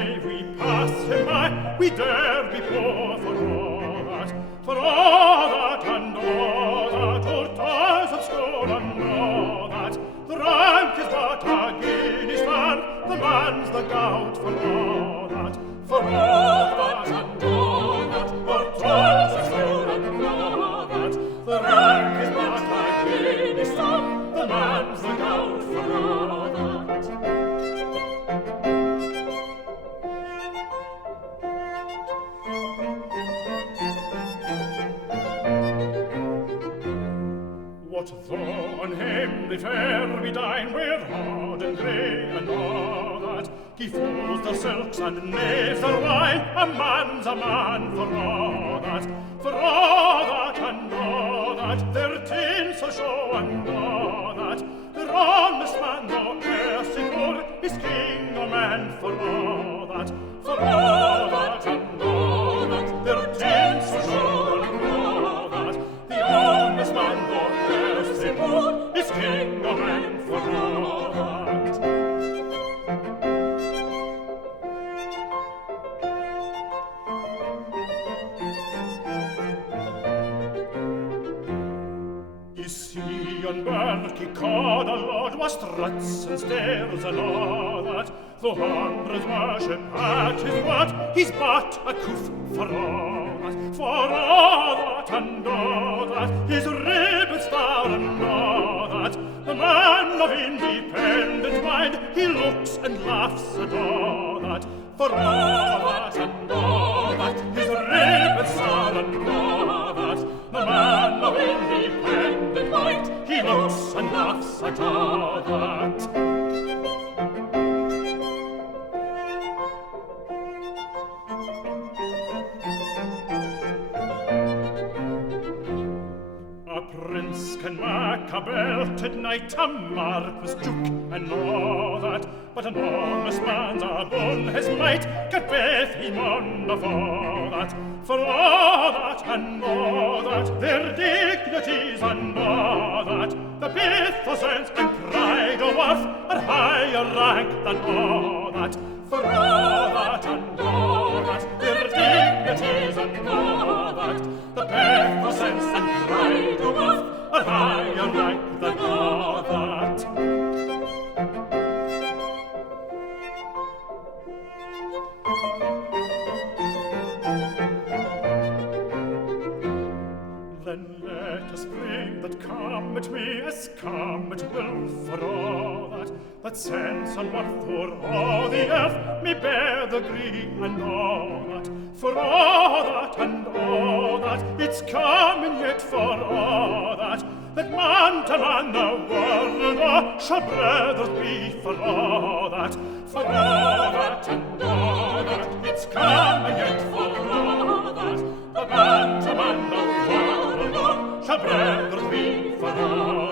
may we pass him by, we dare be poor for all that, and all that, our toys of school, and all that. The rank is but a guinea's man, the man's the gout for all that, for all that, and all that, our toys of school, and all that. The rank is but a guinea's man, the man's the gout for all that. What though on him the fair we dine, we're hard and grey and all that. He fools the silks and knaves their wine, a man's a man for all that, for all that and all that. Their tinsel show and all that. The honest man, though erst in war, is king or man for all that, for all that and all that. Their tinsel show and all that. The honest man, though erst in war, is king or man for all that. On Berkey Cod a lord was struts and stairs and all that. Though hundreds worship at his word, he's but a coof for all that, for all that and all that. His ribbon star and all that. The man of independent mind, he looks and laughs at all that, for all that and all that. His ribbon star and all that. The man of independent mind, he looks and laughs at all that. A prince can make a belted knight, a marquis, duke, and all that, but an honest man's abone his might, can bear him on of all that, for all that and all that. Their dignities and all that, the beneficence and pride of worth, are higher rank than all that, for all that and all that. Their dignities and all that, the beneficence and pride of worth, are higher rank than all that. Then let us pray that come it may, as come it will, for all that sense and worth o'er all the earth may bear the gree and all that, for all that and all that. It's coming yet for all that man to man the world o'er shall brothers be for all that, for all that and all that. It's coming yet for all that man to man the world o'er shall brothers be for all